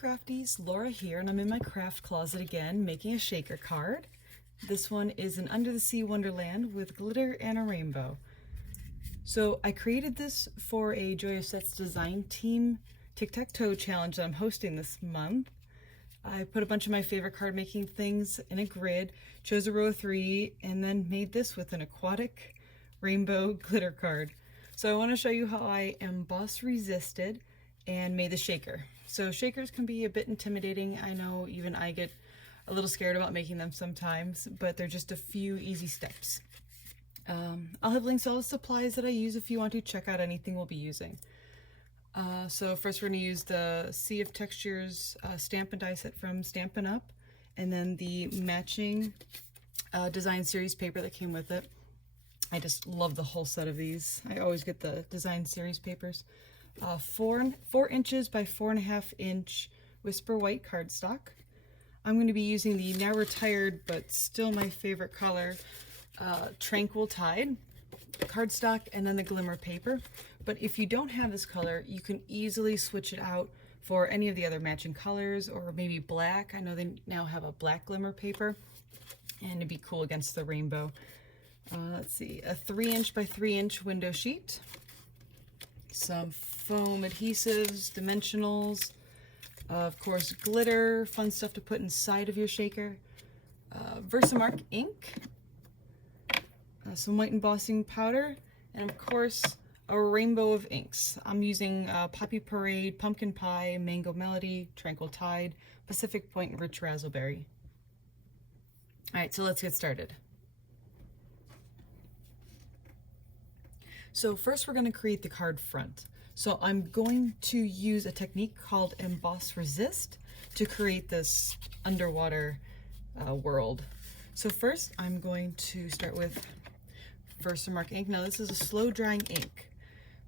Crafties, Laura here, and I'm in my craft closet again making a shaker card. This one is an Under the Sea Wonderland with glitter and a rainbow. So I created this for a Joy of Sets Design Team Tic-Tac-Toe challenge that I'm hosting this month. I put a bunch of my favorite card making things in a grid, chose a row of 3, and then made this with an aquatic rainbow glitter card. So I want to show you how I emboss resisted and made the shaker. So shakers can be a bit intimidating. I know even I get a little scared about making them sometimes, but they're just a few easy steps. I'll have links to all the supplies that I use if you want to check out anything we'll be using. So first we're going to use the Sea of Textures stamp and die set from Stampin' Up, and then the matching design series paper that came with it. I just love the whole set of these. I always get the design series papers. 4 inches by 4.5 inch Whisper White cardstock. I'm going to be using the now retired but still my favorite color Tranquil Tide cardstock, and then the glimmer paper. But if you don't have this color, you can easily switch it out for any of the other matching colors, or maybe black. I know they now have a black glimmer paper, and it'd be cool against the rainbow. Let's see, a 3 inch by 3 inch window sheet, some foam adhesives, dimensionals, of course glitter, fun stuff to put inside of your shaker, Versamark ink, some white embossing powder, and of course a rainbow of inks. I'm using Poppy Parade, Pumpkin Pie, Mango Melody, Tranquil Tide, Pacific Point, and Rich Razzleberry. Alright, so let's get started. So first we're going to create the card front. So I'm going to use a technique called Emboss Resist to create this underwater world. So first I'm going to start with Versamark ink. Now this is a slow drying ink.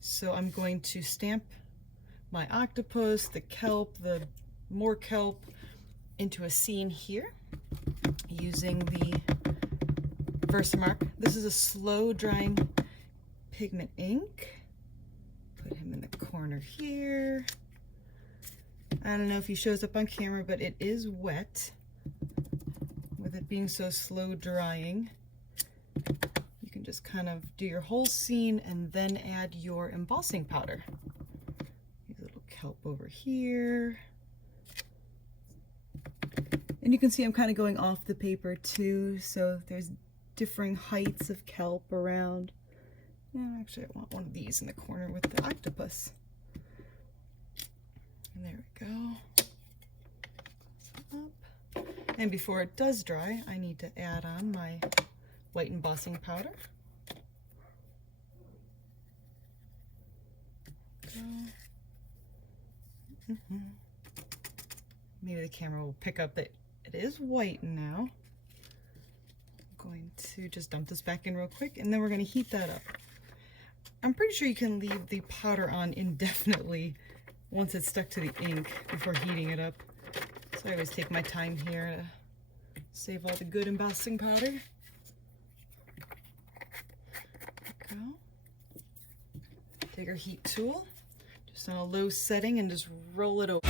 So I'm going to stamp my octopus, the kelp, the more kelp into a scene here using the Versamark. This is a slow drying pigment ink. Put him in the corner here. I don't know if he shows up on camera, but it is wet. With it being so slow drying, you can just kind of do your whole scene and then add your embossing powder. Use a little kelp over here. And you can see I'm kind of going off the paper too, so there's differing heights of kelp around. Yeah, actually I want one of these in the corner with the octopus. And there we go. Up. And before it does dry, I need to add on my white embossing powder. Maybe the camera will pick up that it is white now. I'm going to just dump this back in real quick, and then we're going to heat that up. I'm pretty sure you can leave the powder on indefinitely once it's stuck to the ink before heating it up. So I always take my time here to save all the good embossing powder. There we go. Take our heat tool, just on a low setting, and just roll it over.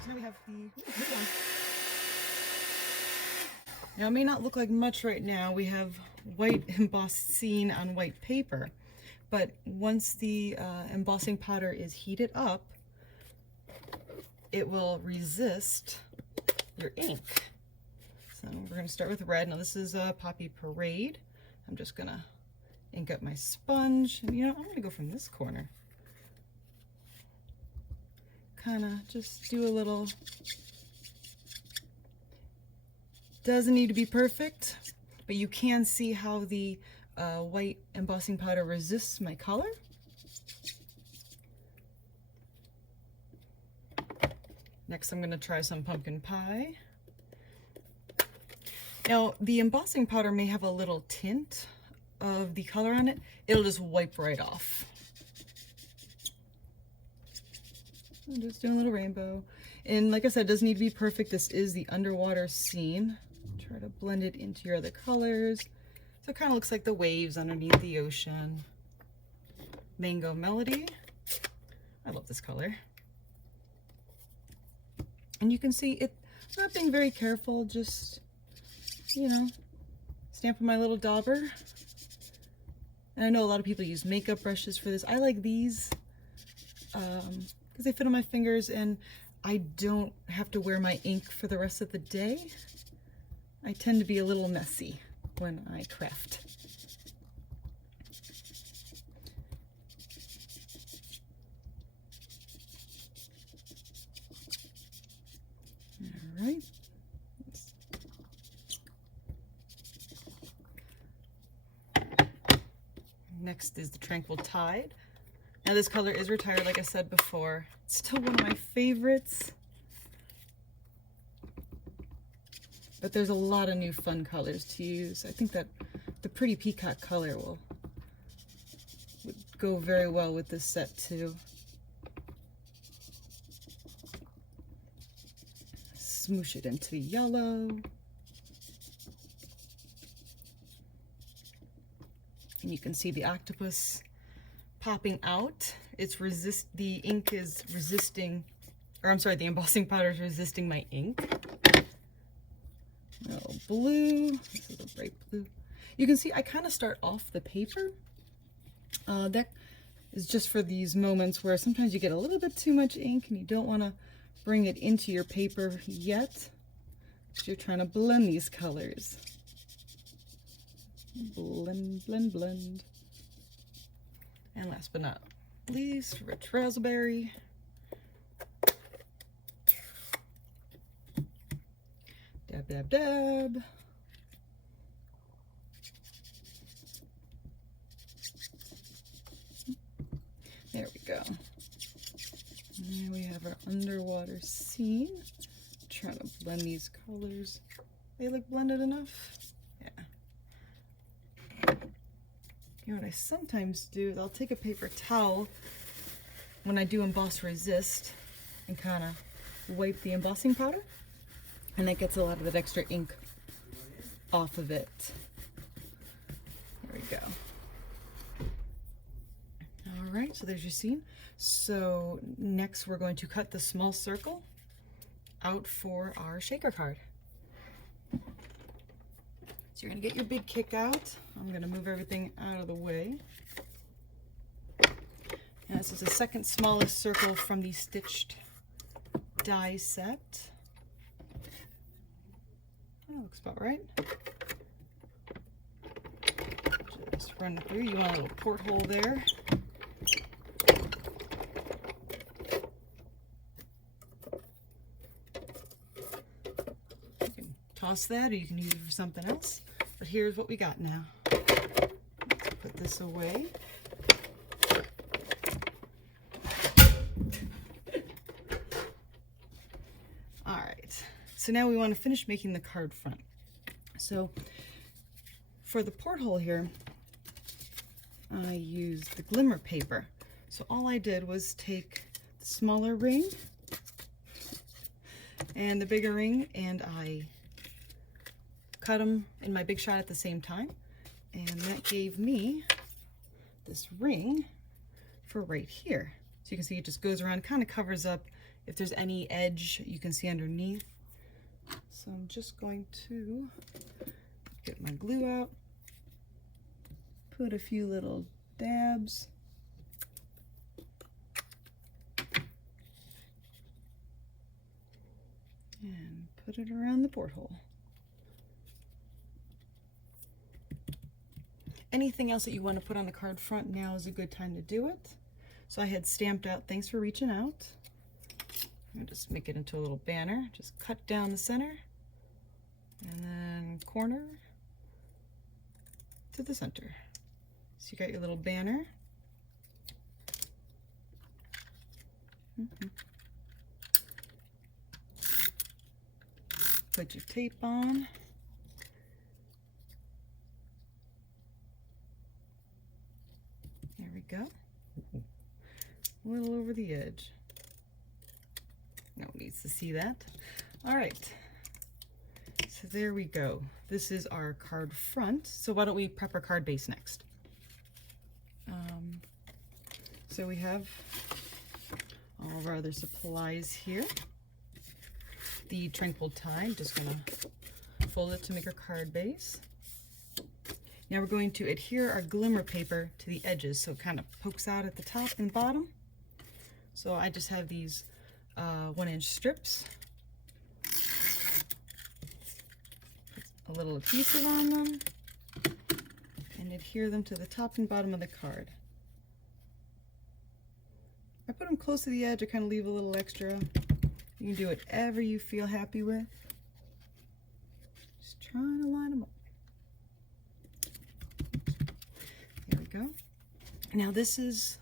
So now we have the one. Now it may not look like much right now. We have white embossed scene on white paper, but once the embossing powder is heated up, it will resist your ink. So we're going to start with red. Now this is Poppy Parade. I'm just going to ink up my sponge. And you know, I'm going to go from this corner. Kind of just do a little. Doesn't need to be perfect, but you can see how the white embossing powder resists my color. Next I'm going to try some pumpkin pie. Now the embossing powder may have a little tint of the color on it. It'll just wipe right off. I'm just doing a little rainbow. And like I said, it doesn't need to be perfect. This is the underwater scene. Try to blend it into your other colors. So it kind of looks like the waves underneath the ocean. Mango Melody. I love this color. And you can see it, not being very careful, just, you know, stamping my little dauber. And I know a lot of people use makeup brushes for this. I like these because they fit on my fingers and I don't have to wear my ink for the rest of the day. I tend to be a little messy when I craft. All right. Next is the Tranquil Tide. Now this color is retired, like I said before. It's still one of my favorites. But there's a lot of new fun colors to use. I think that the Pretty Peacock color would go very well with this set too. Smoosh it into yellow. And you can see the octopus popping out. It's the ink is resisting, or I'm sorry, the embossing powder is resisting my ink. No blue. This is a bright blue. You can see I kind of start off the paper. That is just for these moments where sometimes you get a little bit too much ink and you don't want to bring it into your paper yet. So you're trying to blend these colors. Blend, blend, blend. And last but not least, Rich Raspberry. Dab, dab, dab. There we go. And we have our underwater scene. Trying to blend these colors. They look blended enough? Yeah. You know what I sometimes do is I'll take a paper towel when I do Emboss Resist and kind of wipe the embossing powder, and that gets a lot of that extra ink off of it. There we go. All right, so there's your scene. So next we're going to cut the small circle out for our shaker card. So you're gonna get your big kick out. I'm gonna move everything out of the way. And this is the second smallest circle from the stitched die set. That looks about right. Just run it through. You want a little porthole there. You can toss that or you can use it for something else. But here's what we got now. Let's put this away. All right, so now we want to finish making the card front. So for the porthole here, I used the glimmer paper. So all I did was take the smaller ring and the bigger ring, and I cut them in my big shot at the same time, and that gave me this ring for right here. So you can see it just goes around, kind of covers up if there's any edge you can see underneath. So I'm just going to get my glue out, put a few little dabs, and put it around the porthole. Anything else that you want to put on the card front, now is a good time to do it. So I had stamped out "Thanks for reaching out." I'm gonna just make it into a little banner. Just cut down the center and then corner to the center. So you got your little banner. Put your tape on. There we go. A little over the edge. No one needs to see that. All right. So there we go. This is our card front. So why don't we prep our card base next? So we have all of our other supplies here. The Tranquil tie, I'm just gonna fold it to make our card base. Now we're going to adhere our glimmer paper to the edges so it kind of pokes out at the top and bottom. So I just have these 1-inch strips. Put a little adhesive on them and adhere them to the top and bottom of the card. I put them close to the edge, I kind of leave a little extra. You can do whatever you feel happy with. Just trying to line them up. There we go. Now this is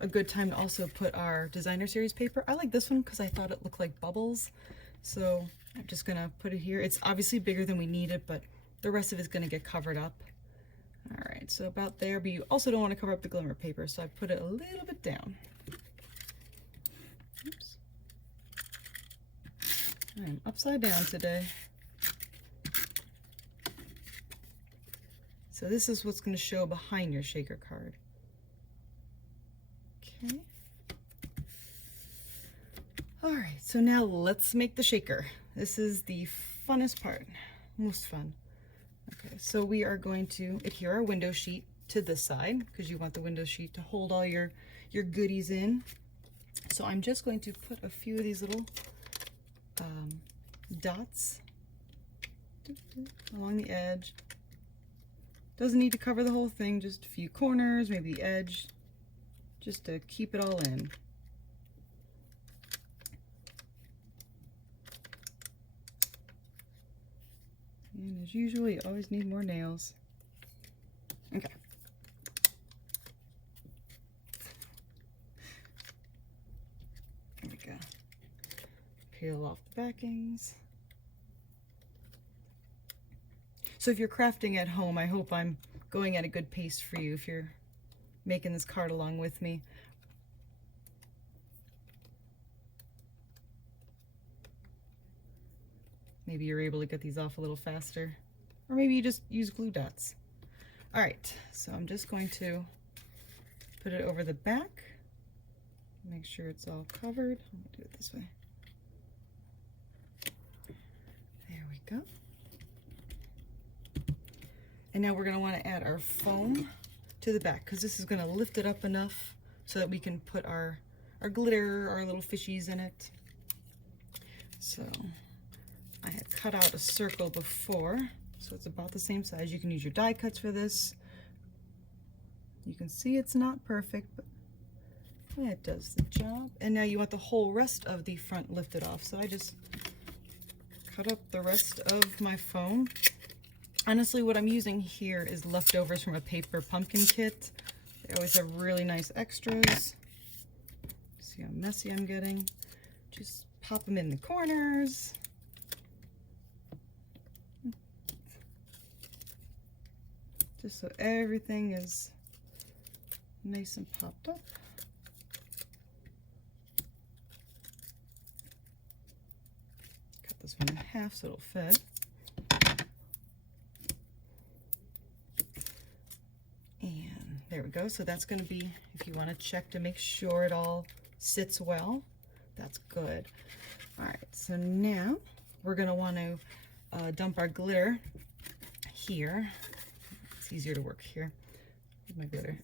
a good time to also put our designer series paper. I like this one because I thought it looked like bubbles. So I'm just gonna put it here. It's obviously bigger than we need it, but the rest of it's gonna get covered up. All right, so about there, but you also don't want to cover up the glimmer paper, so I put it a little bit down. Oops. I'm upside down today. So this is what's going to show behind your shaker card. Okay. All right, so now let's make the shaker. This is the funnest part, most fun. Okay, so we are going to adhere our window sheet to this side because you want the window sheet to hold all your goodies in. So I'm just going to put a few of these little dots along the edge. Doesn't need to cover the whole thing, just a few corners, maybe the edge, just to keep it all in. And as usual, you always need more nails. Okay. There we go. Peel off the backings. So if you're crafting at home, I hope I'm going at a good pace for you if you're making this card along with me. Maybe you're able to get these off a little faster, or maybe you just use glue dots. All right, so I'm just going to put it over the back, make sure it's all covered. I'm gonna do it this way. There we go. And now we're going to want to add our foam to the back because this is going to lift it up enough so that we can put our glitter, our little fishies in it. So I had cut out a circle before, so it's about the same size. You can use your die cuts for this. You can see it's not perfect, but yeah, it does the job. And now you want the whole rest of the front lifted off. So I just cut up the rest of my foam. Honestly, what I'm using here is leftovers from a paper pumpkin kit. They always have really nice extras. See how messy I'm getting? Just pop them in the corners. Just so everything is nice and popped up. Cut this one in half so it'll fit. And there we go. So that's going to be, if you want to check to make sure it all sits well, that's good. All right, so now we're going to want to dump our glitter here. It's easier to work here with my glitter.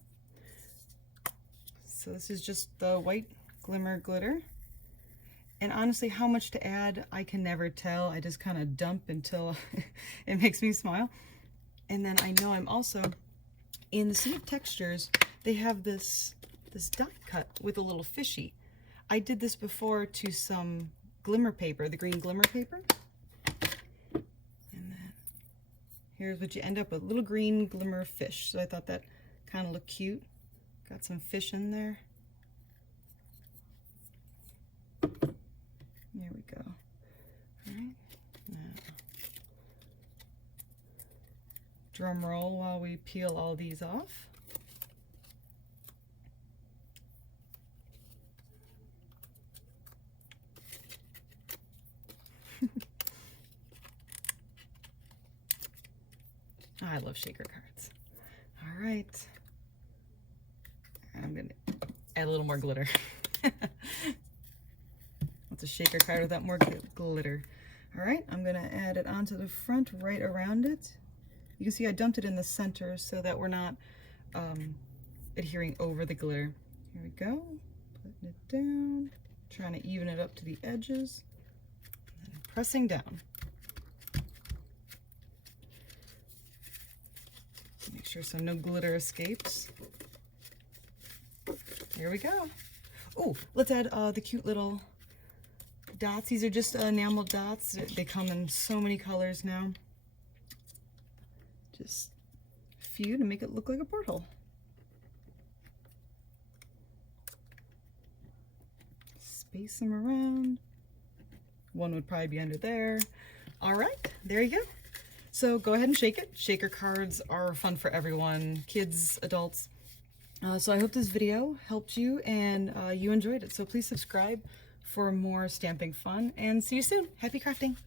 So this is just the white glimmer glitter. And honestly, how much to add, I can never tell. I just kind of dump until it makes me smile. And then I know I'm also, in the Sea of Textures, they have this die cut with a little fishy. I did this before to some glimmer paper, the green glimmer paper. And then here's what you end up with, little green glimmer fish. So I thought that kind of look cute. Got some fish in there. There we go. All right. Now, drum roll while we peel all these off. I love shaker cards. All right. I'm going to add a little more glitter. What's a shaker card without more glitter? All right, I'm going to add it onto the front right around it. You can see I dumped it in the center so that we're not adhering over the glitter. Here we go. Putting it down. Trying to even it up to the edges. And then pressing down. Make sure so no glitter escapes. Here we go. Oh, let's add the cute little dots. These are just enamel dots. They come in so many colors now. Just a few to make it look like a porthole. Space them around. One would probably be under there. All right, there you go. So go ahead and shake it. Shaker cards are fun for everyone, kids, adults. So I hope this video helped you and you enjoyed it. So please subscribe for more stamping fun and see you soon. Happy crafting.